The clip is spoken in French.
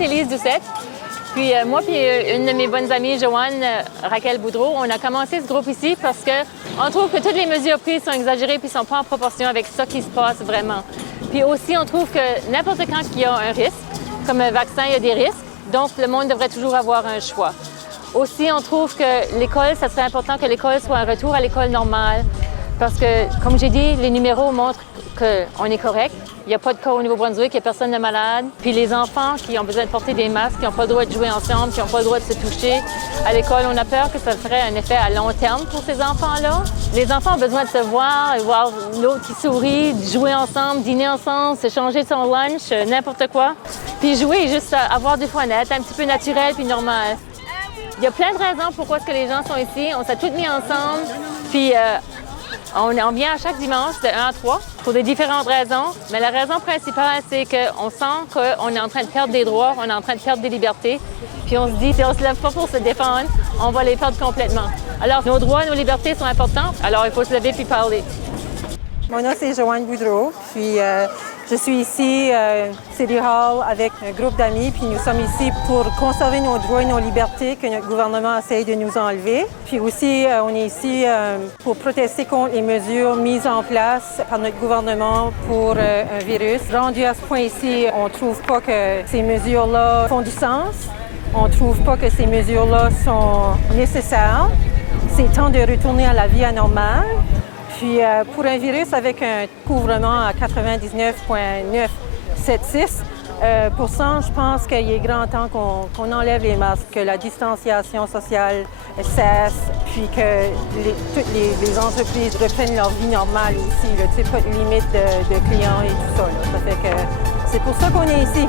c'est Lise Doucette. Puis moi puis une de mes bonnes amies, Joanne Raquel Boudreau, on a commencé ce groupe ici parce qu'on trouve que toutes les mesures prises sont exagérées puis ne sont pas en proportion avec ce qui se passe vraiment. Puis aussi, on trouve que n'importe quand il y a un risque, comme un vaccin, il y a des risques, donc le monde devrait toujours avoir un choix. Aussi, on trouve que l'école, ça serait important que l'école soit un retour à l'école normale. Parce que, comme j'ai dit, les numéros montrent qu'on est correct. Il n'y a pas de cas au Nouveau-Brunswick, il n'y a personne de malade. Puis les enfants qui ont besoin de porter des masques, qui n'ont pas le droit de jouer ensemble, qui n'ont pas le droit de se toucher, à l'école, on a peur que ça ferait un effet à long terme pour ces enfants-là. Les enfants ont besoin de se voir l'autre qui sourit, de jouer ensemble, dîner ensemble, se changer de son lunch, n'importe quoi. Puis jouer, juste avoir du fun, être un petit peu naturel puis normal. Il y a plein de raisons pourquoi est-ce que les gens sont ici. On s'est tous mis ensemble, puis on vient à chaque dimanche de 1 à 3 pour des différentes raisons. Mais la raison principale, c'est qu'on sent qu'on est en train de perdre des droits, on est en train de perdre des libertés. Puis on se dit, si on ne se lève pas pour se défendre, on va les perdre complètement. Alors, nos droits, nos libertés sont importants, alors il faut se lever puis parler. Mon nom, c'est Joanne Boudreau, puis je suis ici, City Hall, avec un groupe d'amis, puis nous sommes ici pour conserver nos droits et nos libertés que notre gouvernement essaye de nous enlever. Puis aussi, on est ici pour protester contre les mesures mises en place par notre gouvernement pour un virus. Rendu à ce point ici, on ne trouve pas que ces mesures-là font du sens. On ne trouve pas que ces mesures-là sont nécessaires. C'est temps de retourner à la vie anormale. Puis pour un virus avec un couvrement à 99,976 je pense qu'il est grand temps qu'on enlève les masques, que la distanciation sociale cesse, puis que toutes les entreprises reprennent leur vie normale ici. Tu sais, pas de limite de clients et tout ça. Ça fait que c'est pour ça qu'on est ici.